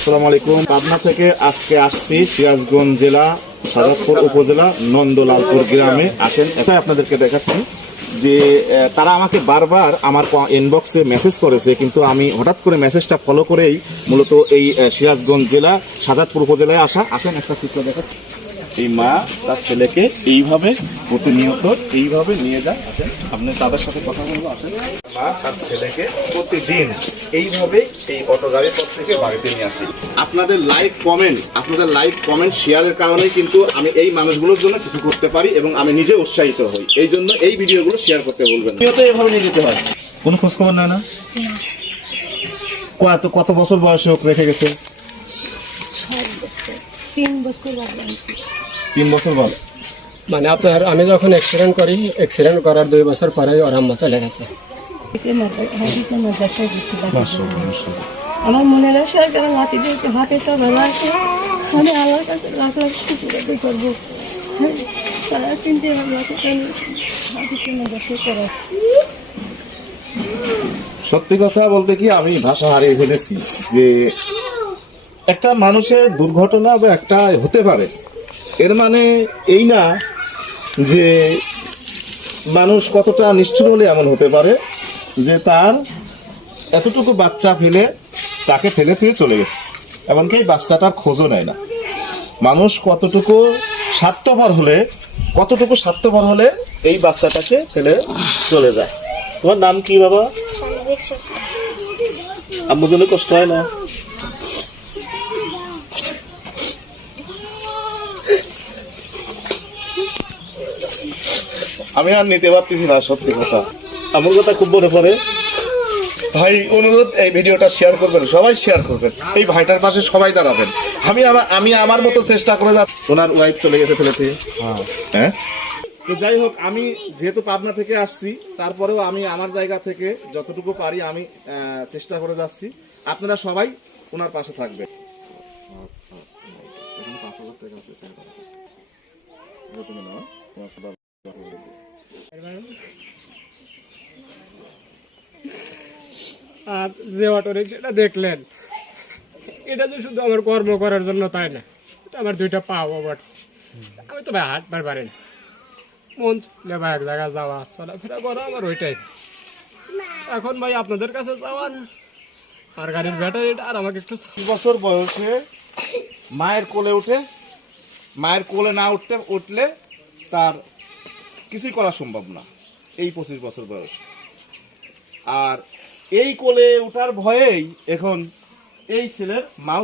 আসসালামু আলাইকুম। পাবনা থেকে আজকে আসছি সিরাজগঞ্জ জেলা সাজাদপুর উপজেলা নন্দলালপুর গ্রামে। আসেন এটাই আপনাদেরকে দেখাচ্ছি যে তারা আমাকে বারবার আমার ইনবক্সে মেসেজ করেছে, কিন্তু আমি হঠাৎ করে মেসেজটা ফলো করেই মূলত এই সিরাজগঞ্জ জেলা সাজাদপুর উপজেলায় আসা। আসেন একটা চিত্র দেখাচ্ছি। এই মা তার ছেলেকে এইভাবে প্রতিনিয়ত এইভাবে নিয়ে যায়। আসেন আপনি তাদের সাথে কথা বলবো। আসেন, মা তার ছেলেকে প্রতিদিন এইভাবে এই অটো গাড়ির পর থেকে বাড়িতে নিয়ে আসি। আপনাদের লাইক কমেন্ট শেয়ারের কারণে কিন্তু আমি এই মানুষগুলোর জন্য কিছু করতে পারি এবং আমি নিজে উৎসাহিত হই। এই জন্য এই ভিডিওগুলো শেয়ার করতে বলবেন। এইভাবে নিয়ে যেতে হয়, কোনো খোঁজ খবর নেয় না। কত বছর বয়সে রেখে গেছে? 3 বছর বল। মানে আপনার আমি যখন অ্যাক্সিডেন্ট করার 2 বছর পরে ওর আম্মা চলে গেছে। আমার মনের আশা কারণ হাতে দিতে হাতে তো ভালো আছে। আমি আল্লাহর কাছে লাখ লাখ শুকর করবো। তারা চিনতে ভালো আছে করে। সত্যি কথা বলতে কি আমি ভাষা হারিয়ে ফেলেছি যে একটা মানুষের দুর্ঘটনা বা একটা হতে পারে, এর মানে এই না যে মানুষ কতটা নিষ্ঠুর হলে এমন হতে পারে যে তার এতটুকু বাচ্চা ফেলে তাকে ফেলে দিয়ে চলে গেছে, এমনকি এই বাচ্চাটার খোঁজও নেয় না। মানুষ কতটুকু স্বার্থপর হলে এই বাচ্চাটাকে ফেলে চলে যায়। তোমার নাম কি বাবা? আম্মুর জন্য কষ্ট হয় না? আমি আর নিতে পারতেছি না, সত্যি কথা। আমার কথা খুব মনে পড়ে। ভাই অনুরোধ, এই ভিডিওটা শেয়ার করবেন, সবাই শেয়ার করবেন, এই ভাইটার পাশে সবাই দাঁড়াবেন। আমি আমার মতো চেষ্টা করে যাচ্ছি। ওনার ওয়াইফ চলে গেছে ফেলে থেকে। হ্যাঁ, তো যাই হোক, আমি যেহেতু পাবনা থেকে আসছি, তারপরেও আমি আমার জায়গা থেকে যতটুকু পারি আমি চেষ্টা করে যাচ্ছি। আপনারা সবাই ওনার পাশে থাকবেন। আর যে অটো রিক্সাটা দেখলেন, এটা যে শুধু আমার কর্ম করার জন্য তাই না, এটা আমার 2টা পা ওভার। আমি তো ভাই হাঁটবার পারি না, মন চলে ভাই এক জায়গায় যাওয়া চলাফেরা করা আমার ওইটাই। এখন ভাই আপনাদের কাছে যাওয়ার আর গাড়ির ব্যাটারিটা আর আমাকে একটু 20 বছর বয়সে মায়ের কোলে না উঠলে তার কিছুই করা সম্ভব না, এই 25 বছর বয়স। আর এই কোলে ওঠার ভয়েই এখন এই ছেলের মা